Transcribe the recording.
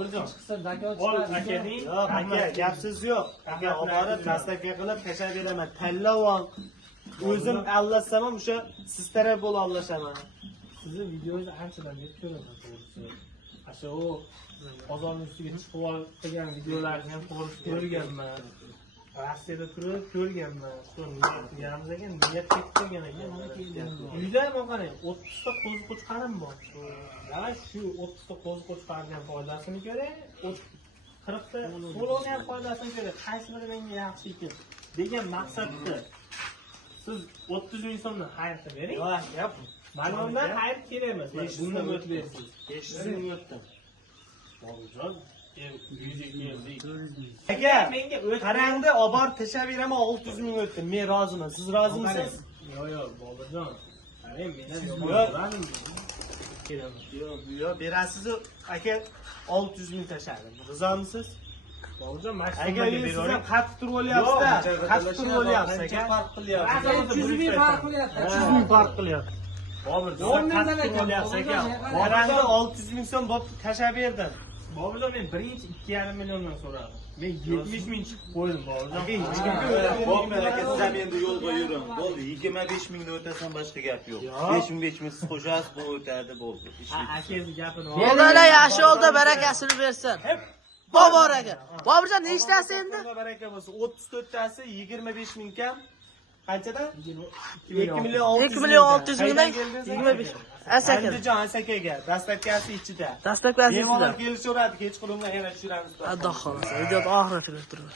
Boburjon. Chiqsa zakot Ol chiqadi. akaning. Yo'q, aka, gapsiz yo'q. Aka, oborib dastavka qilib tashlab beraman. Tanlab o'zim allasam ham o'sha siz taraf bo'la ollashaman. Sizni videongizni anchadan beri ko'raman to'g'risi. Asha u bozorning ustiga chiqib olgan videolarni ham to'g'risi ko'rganman. Rossiyada turib ko'rganman. Shu niyat qilganimiz ekan, niyat ketgan ekan. Uyda ham qarang, 30 ta qo'zi qo'chqarim bor. Mana shu 30 ta qo'zi qo'chqarning foydasini ko'ray, 40 ta so'lovning ham foydasini ko'ray. Qaysi biri menga yaxshi ekan degan maqsadda siz 30 ming so'mdan xayr qilib bering. Yo'q, gap. Mana undan xayr kerak emas. Bundan o'tmaysiz. 500 ming o'tdim. Boburjon, uyga keldik. Aka, menga qarangda oborib tashlab beraman 600 ming o'tdim. Men roziman. Siz rozimisiz? Yo'q, Boburjon. Qarang, men Yo'q, berasiz aka 600 ming tashladim. Rizomisiz? Boburjon, mana shu Aka, siz ham qattiq turib olyapsiz-da. Qattiq turib olyapsiz aka. Farq qilyapti. 300 ming farq qilyapti. 300 ming farq qilyapti. Boburjon, qattiq turib olyapsiz aka. Qarangda 600 ming so'm bo'lib tashlab berdim. Boburjon, men birinchi 2,5 milliondan so'radim. Men 70 ming chiqib qo'ydim, Boburjon. Bo'lmaydi aka, siz ham endi yo'lga yuring. Bo'ldi, 25 mingni o'tasan, boshqa gap yo'q. 5 ming siz qo'shasiz, bu o'tadi, bo'ldi. Akangizni gapini Bo'ldi, yaxshi oldi, barakasini bersin. Bobor aka. Boburjon nechtasi endi? Baraka bo'lsin. 34 tasi 25 ming kam. Qanchadan? 2 2 million 600 mingdan 25. Asaka. Andijon Asakaga, dastlabkasi ichida. Dastlabkasi Bemalol kelishaveradi, kechqurunga yana tushiramiz. Xudo xolasa, video oxiriga kelib turibdi.